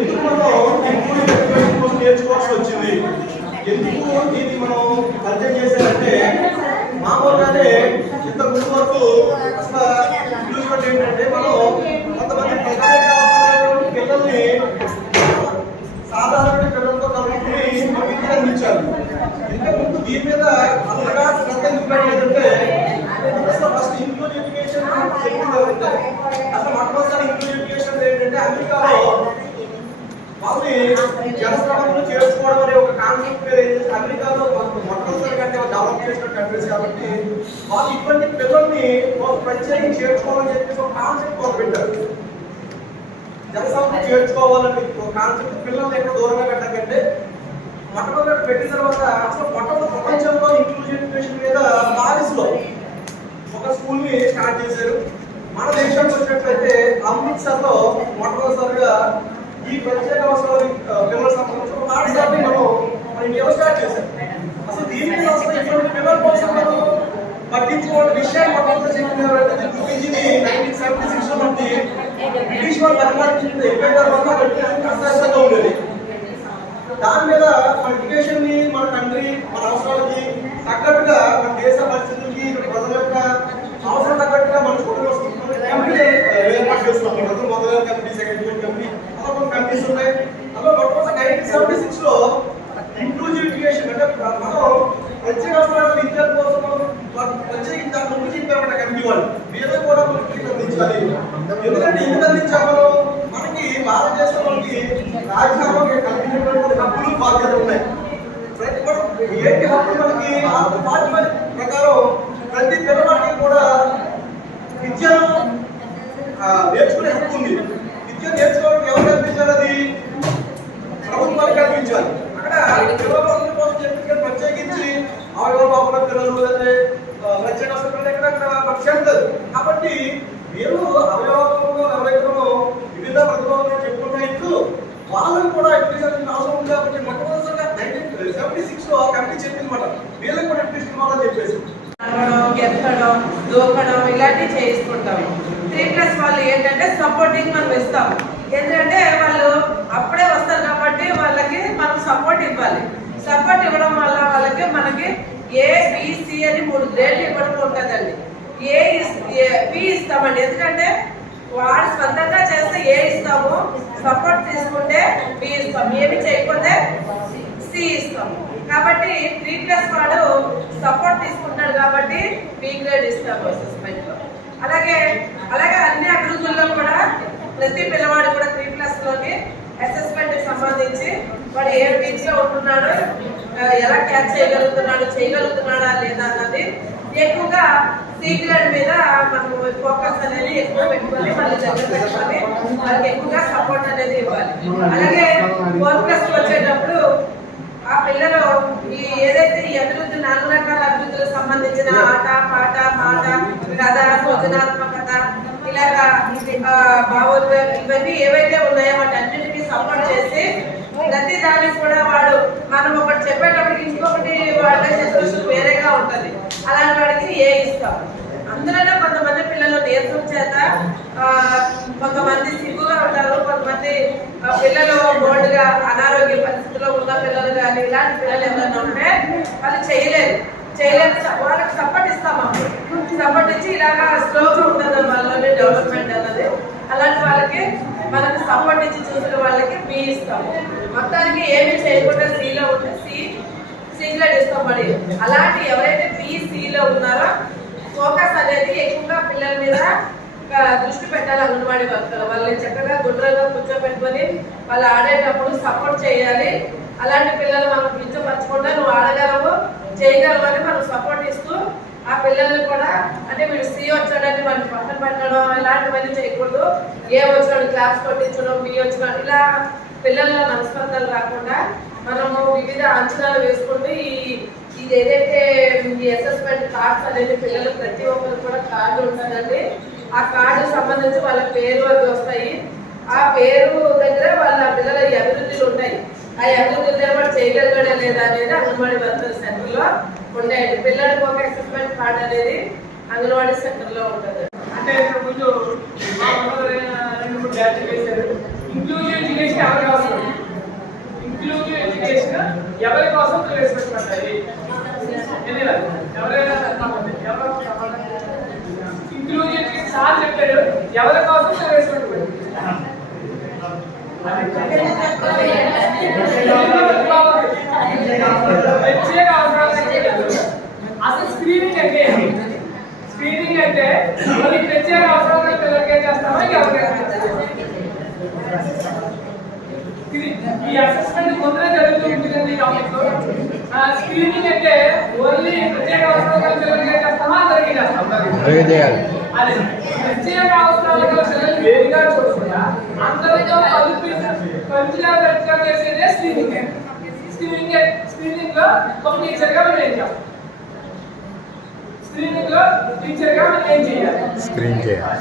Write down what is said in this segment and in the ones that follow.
ఎందుకు మనం inclusive education కోసం నేర్చుకోవాల్సి వచ్చింది? ఎందుకు దీన్ని మనం పరిచయం చేశారంటే, మామూలుగానే ఇంత ముందు వరకు అసలు ఇంక్లూజివ్ అంటే ఏంటంటే మనం కొంతమంది పిల్లల్ని సాధారణ పిల్లలతో కలుపుకుని విద్య అందించాలి. ఇంతకుముందు దీని మీద అంతగా శ్రద్ధ ఎందుకు పెట్టలేదంటే, ఫస్ట్ ఇంక్లూజివ్ ఎడ్యుకేషన్ చెప్పింది అసలు మొట్టమొదటిసారి ఇంక్లూజివ్ ఎడ్యుకేషన్ ఏంటంటే అమెరికాలో వాళ్ళని జనసంఖ్యను చేర్చుకోవడం అనే ఒక కాన్సెప్ట్ మీద అమెరికాలో మొట్టమొదటి కంటే డెవలప్ చేసిన కంట్రీస్ కాబట్టి వాళ్ళు ఇటువంటి పిల్లల్ని ప్రత్యేకంగా చేర్చుకోవాలని చెప్పేసి ఒక కాన్సెప్ట్ వాళ్ళు పెట్టారు. జనసంఖ్య చేర్చుకోవాలని ఒక కాన్సెప్ట్ పిల్లల్ని ఎక్కడ దూరంగా పెట్టకంటే మొట్టమొదటి పెట్టిన తర్వాత అసలు మొట్టమొదటి ప్రపంచంలో ఇంక్లూజివ్ ఎడ్యుకేషన్ మీద పారిస్లో ఒక స్కూల్ ని స్టార్ట్ చేశారు. మన దేశానికి వచ్చినట్లయితే అమృత్సర్లో మొట్టమొదటిసారిగా ఈ ప్రత్యేక అవసరాలు పిల్లల సంబంధించిన పాఠశాలని మనం ఇండియాలో స్టార్ట్ చేశాం. అసలు దీనికి అసలు ఇటువంటి పిల్లల కోసం మనం పట్టించుకోవాలని విషయాన్ని మొట్టమొదటి చెప్పింది ఎవరైతే చూపించింది 1976 లో మనకి బ్రిటిష్ వాళ్ళు పరిపాలించింది అయిపోయిన తర్వాత కష్టంగా ఉండేది. దాని మీద మన ఎడ్యుకేషన్ ని మన కంట్రీ మన అవసరాలకి తగ్గట్టుగా మన దేశ పరిస్థితులకి ప్రజల యొక్క అవసరం తగ్గట్టుగా మన స్కూల్లో కంపెనీ ఏర్పాటు చేస్తున్నాం. మొదలైన కంపెనీ, సెకండ్ కంపెనీ, అలా కొన్ని కంపెనీస్ ఉన్నాయి. అలా మొట్టమొదటి 1976 లో ఇంక్లూజివ్ ఎడ్యుకేషన్ అంటే మనం ప్రత్యేక అవసరాల విద్య కోసం ప్రత్యేకించి దాని ముందు చెప్పామన్న కంపెనీ వాళ్ళు మీద కూడా అందించాలి. ఎందుకంటే ఎందుకు అందించాము? మనకి భారతదేశంలోకి రాజ్యాంగంలో కల్పించినటువంటి హక్కులు, బాధ్యతలు ఉన్నాయి. ప్రతి ఏంటి హక్కులు? మనకి బాధ్యత ప్రకారం ప్రతి పిల్లవాడికి కూడా విద్యను నేర్చుకునే హక్కు ఉంది. విద్య నేర్చుకోవడానికి ఎవరు కల్పించాలి? అది ప్రభుత్వాలు కల్పించాలి. అక్కడ పిల్లల కోసం చెప్పి ప్రత్యేకించి అవయవలోపల పిల్లలు అంటే ప్రత్యేక అవసరం ఎక్కడక్కడ చెందదు. కాబట్టి మీరు అవయవలో ఎవరైతే వివిధ ప్రతిభాలను చెప్పుకుంటే ఇట్లు వాళ్ళని కూడా ఎడ్యుకేషన్ అవసరం ఉంది. కాబట్టి మొట్టమొదటిసారిగా 1976 లో కమిటీ చెప్పింది మాట వీళ్ళకి కూడా ఎడ్యుకేషన్ ఇవ్వాలని చెప్పేసి గెత్తడం, దూకడం ఇలాంటివి చేయిస్తుంటాము. 3+ వాళ్ళు ఏంటంటే సపోర్టింగ్ మనం ఇస్తాము. ఎందుకంటే వాళ్ళు అప్పుడే వస్తారు కాబట్టి వాళ్ళకి మనం సపోర్ట్ ఇవ్వాలి. సపోర్ట్ ఇవ్వడం వల్ల వాళ్ళకి మనకి ABC అని 3 గ్రేడ్లు ఇవ్వడం ఉంటుందండి. బి ఇస్తామండి. ఎందుకంటే వాడు స్వంతంగా చేస్తే ఏ ఇస్తాము, సపోర్ట్ తీసుకుంటే బి ఇస్తాము, ఏమి చేయకపోతే సి ఇస్తాము. కాబట్టి 3+ వాడు సపోర్ట్ తీసుకుంటాడు కాబట్టి బి గ్రేడ్ ఇస్తాము అసెస్మెంట్ లో. అలాగే అన్ని అభివృద్ధుల్లో కూడా ప్రతి పిల్లవాడు కూడా 3+ లోని అసెస్మెంట్ కి సంబంధించి వాడు ఏ వీక్స్ లో ఉంటున్నాడు, ఎలా క్యాచ్ చేయగలుగుతున్నాడా లేదా అన్నది ఎక్కువగా సి గ్రేడ్ మీద మనం ఫోకస్ అనేది ఎక్కువ పెట్టుకొని వాళ్ళ దగ్గర పెట్టుకొని వాళ్ళకి ఎక్కువగా సపోర్ట్ అనేది ఇవ్వాలి. అలాగే 4+ వచ్చేటప్పుడు ఆ పిల్లలు ఈ ఏదైతే ఈ అభివృద్ధి 4 రకాల అభివృద్ధులకు సంబంధించిన ఆట, పాట, మాట, కథ, సృజనాత్మకత, ఇలాగా భావోద్వేగం ఇవన్నీ ఏవైతే ఉన్నాయో వాటి అన్నింటినీ సపోర్ట్ చేసి ప్రతి దానికి కూడా వాడు మనం ఒకటి చెప్పేటప్పటికి ఇంకొకటి వాళ్ళ సిచ్యువేషన్ వేరేగా ఉంటుంది. అలాంటి వాడికి ఏ ఇస్తాం. అందులోనే కొంతమంది పిల్లలు నీరసం చేత కొంతమంది సిగ్గుగా ఉంటారు. కొంతమంది పిల్లలు బోల్డ్గా అనారోగ్య పరిస్థితిలో ఉన్న పిల్లలు కానీ ఇలాంటి పిల్లలు ఎవరైనా ఉంటే వాళ్ళు చేయలేరు. వాళ్ళకి సపోర్ట్ ఇస్తాము. సపోర్ట్ ఇచ్చి ఇలాగా స్లోగా ఉంటుంది వాళ్ళని డెవలప్మెంట్ అన్నది. అలాంటి వాళ్ళకి మనకు సపోర్ట్ ఇచ్చి చూసిన వాళ్ళకి బి ఇస్తాము. మొత్తానికి ఏమి చేయకుండా సిలో ఉంటే సి గ్రేడ్ ఇస్తాం. మరి అలాంటి ఎవరైతే BCలో ఉన్నారో ఫోకస్ అనేది ఎక్కువగా పిల్లల మీద దృష్టి పెట్టాలి. అంగన్వాడీ వర్కర్లు వాళ్ళని చక్కగా గుండ్రగా కూర్చోబెట్టుకొని వాళ్ళు ఆడేటప్పుడు సపోర్ట్ చేయాలి. అలాంటి పిల్లలు మనం కించపరచకుండా నువ్వు ఆడగలవు, చేయగలవు అని మనం సపోర్ట్ ఇస్తూ ఆ పిల్లల్ని కూడా అంటే వీడు సి వచ్చాడని వాళ్ళని పక్కన పెట్టడం ఇలాంటివన్నీ చేయకూడదు. ఏ వచ్చినాడు క్లాస్ కొట్టించడం, బి వచ్చినాడు ఇలా పిల్లల్లో మనస్పర్ధలు రాకుండా మనము వివిధ అంచనాలు వేసుకుంటూ ఇది ఏదైతే ఈ అసెస్మెంట్ కార్డ్స్ అనేది పిల్లలు ప్రతి ఒక్కరు కూడా కార్డు ఉంటుందండి. ఆ కార్డు సంబంధించి వాళ్ళ పేరు అవి వస్తాయి. ఆ పేరు దగ్గర వాళ్ళ పిల్లల అభివృద్ధులు ఉంటాయి. ఆ అభివృద్ధులు ఏమైనా చేయగలిగాడా లేదా అనేది అంగన్వాడీ వర్కర్ సెంటర్లో ఉంటాయండి. పిల్లలకు ఒక అసెస్మెంట్ కార్డు అనేది అంగన్వాడీ సెంటర్లో ఉంటుంది. అంటే ముందు ఇంక్లూజివ్ ఎడ్యుకేషన్ ఎవరికి ఎవరి కోసం ప్రవేశపెట్టబడ్డాయి? ఎవరైనా ఇంక్లూజన్ సార్ చెప్పాడు, ఎవరి కోసం ప్రవేశపెట్టబడింది? ప్రత్యేక అవసరాలు. అసలు స్క్రీనింగ్ అంటే స్క్రీనింగ్ అంటే మనకి ప్రత్యేక అవసరాలు పిల్లలకే చేస్తామా ఎవరికైనా చేస్తామా? ఈ అసెస్మెంట్ ముందరే జరుగుతూ ఉంటుంది టాపిక్ లో. స్క్రీనింగ్ అంటే ఓన్లీ ప్రత్యేక అవసరాలు పిల్లలకే చేస్తామా అందరికీ చేస్తామా? అదే ప్రత్యేక అవసరాలు పిల్లలు వేరుగా చూడకుండా అందరితో కలిసిగా చేసేదే స్క్రీనింగ్. స్క్రీనింగ్ లో ఒక టీచర్ గా మనం ఏం చేయాలి? స్క్రీనింగ్ లో టీచర్ గా మనం ఏం చేయాలి? స్క్రీన్ చేయాలి.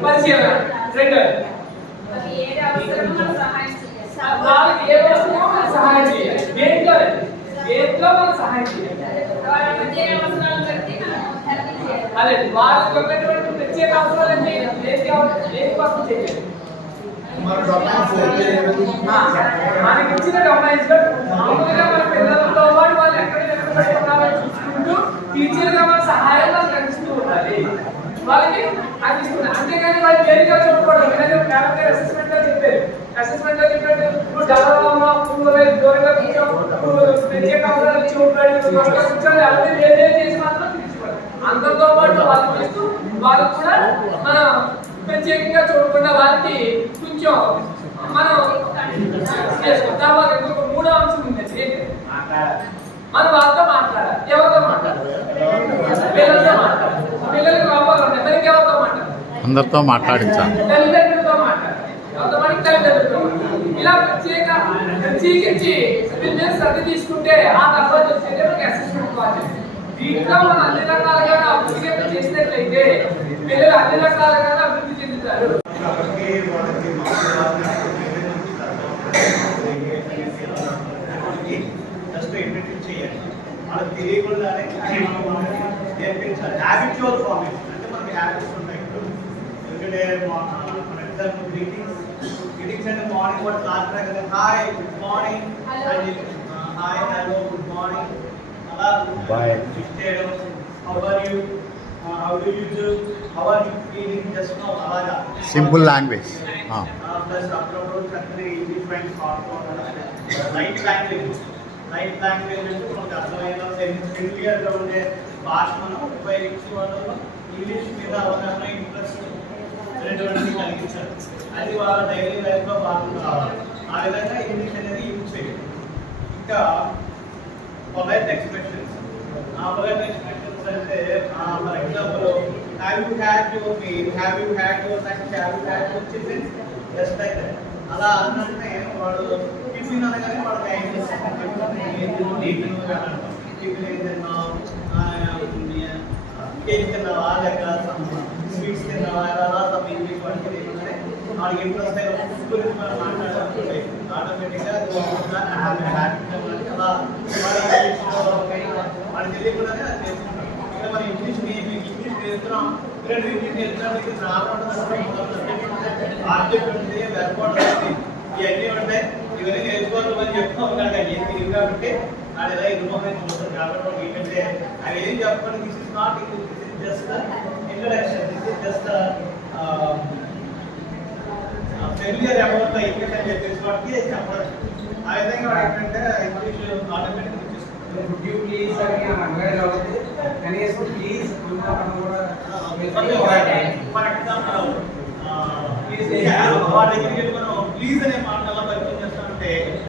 పరిశీలన. రెండోది వాళ్ళకి ఏ వస్తువు మనం సహాయం చేయాలి. దేంట్లో మనం సహాయం చేయాలి. అదే వాళ్ళకి ఉన్నటువంటి ప్రత్యేక అవసరాలు అంటే ఏం కోసం చేయాలి? మనకి ఇచ్చిన డొమైన్స్ లో మామూలుగా మన పిల్లలతో పాటు వాళ్ళు ఎక్కడ ఉన్నారో చూసుకుంటూ టీచర్ గా మన సహాయం వాళ్ళకి అందిస్తూ ఉండాలి. వాళ్ళకి అందిస్తున్నారు. అంతేగాని వాళ్ళు వేరుగా చూడకూడదు. అసెస్మెంట్ లో చెప్పారు, అసెస్మెంట్ లో చెప్పారు నువ్వు దూరంగా కూర్చో, ప్రత్యేక అవసరాలు ఇచ్చి ఉంటాడు కూర్చోని అవన్నీ వేరే చేసి మాత్రం తీసుకోవాలి. అందరితో పాటు వాళ్ళు చేస్తూ వాళ్ళు కూడా మనం ప్రత్యేకంగా చూడకుండా వాళ్ళకి కొంచెం మనం తర్వాత ఇంకొక మూడో అంశం ఉంది. మనం వాళ్ళతో మాట్లాడాలి. ఎవరితో మాట్లాడాలి? పిల్లలతో మాట్లాడాలి. పిల్లలకి లోపాలు ఉంటాయి, మరి ఎవరితో మాట్లాడాలి? అందరితో మాట్లాడించాలి. తల్లిదండ్రులతో మాట్లాడాలి. ఎవరితో మాట్లాడి తల్లిదండ్రులతో మాట్లాడాలి. ఇలా ప్రత్యేకించి బిజినెస్ సర్ది తీసుకుంటే ఆ తర్వాత వచ్చేది మనకి అసెస్మెంట్ ప్రాజెక్ట్. దీంట్లో మనం అన్ని రకాలుగా అభివృద్ధి చేసినట్లయితే పిల్లలు అన్ని రకాలుగా అభివృద్ధి చెందుతారు. మనకు తెలియకుండానే నేర్పించాలి. హ్యాబిచువల్ ఫార్మేషన్ అంటే మనకి హ్యాబిట్స్ ఉంటాయి. ఎందుకంటే ఫర్ ఎగ్జాంపుల్ గ్రీటింగ్స్ అంటే మార్నింగ్ కూడా క్లాస్ కదా, hi good morning, hi hello good morning, అలా గిఫ్ట్ చేయడం, how are you, how do you do, how are you feeling, just no అలాగా సింపుల్ లాంగ్వేజ్. ప్లస్ అప్పుడప్పుడు చక్కగా ఇంగ్లీష్ ఫ్రెండ్స్ లైట్ లాంగ్వేజ్ అంటే మనకు అర్థమైన ఫెమిలియర్గా ఉండే భాష మనం ఉపయోగించే వాళ్ళలో ఇంగ్లీష్ మీద అవగాహన ఇంట్రెస్ట్ రెండువన్నీ కలిగించాలి. అది వాళ్ళ డైలీ లైఫ్లో భాగం కావాలి. ఆ విధంగా ఇంగ్లీష్ అనేది యూజ్ చేయాలి. ఇంకా పొలైట్ ఎక్స్ప్రెషన్స్. పొలైట్ ఎక్స్ప్రెషన్స్ అంటే for example have you had your meal, have you had your lunch, have you had your tiffin, just like that. అలా అన్నట్టే వాడు టిఫిన్ అనగానే వాళ్ళకి కేక్ తిన్నావా లేక స్వీట్స్ తిన్నావా అలా తప్ప ఇంగ్లీష్ వాడికి వాళ్ళకి ఇంట్రెస్ట్ అయిన ఫుడ్ గురించి మనం మాట్లాడాలంటే ఆటోమేటిక్గా అలా వాడికి తెలియకుండానే అది నేర్చుకుంటాం. ఇంకా మనం ఇంగ్లీష్ నేర్చుకున్నాం, ఇంగ్లీష్ నేర్చుకోవడానికి రాకుండా ఆబ్జెక్ట్ ఉంది, వెర్బ్ ఉంటుంది, ఇవన్నీ ఉంటాయి. ఇవన్నీ నేర్చుకోవాలని చెప్తాం కానీ ఏం తెలియదు కాబట్టి అది ఎలా ఇన్వాల్వ్ చూస్తారు. కాబట్టి ఏంటంటే అవి ఏం చెప్పండి, this is not English, this is just introduction, this is just familiar about the English అని చెప్పేసి వాటికి చెప్పడం. ఆ విధంగా వాడు ఏంటంటే English automatic good you please అని అనగా కనీసం ప్లీజ్ ఫర్ ఎగ్జాంపుల్ వాడి దగ్గరికి మనం ప్లీజ్ అనే మాట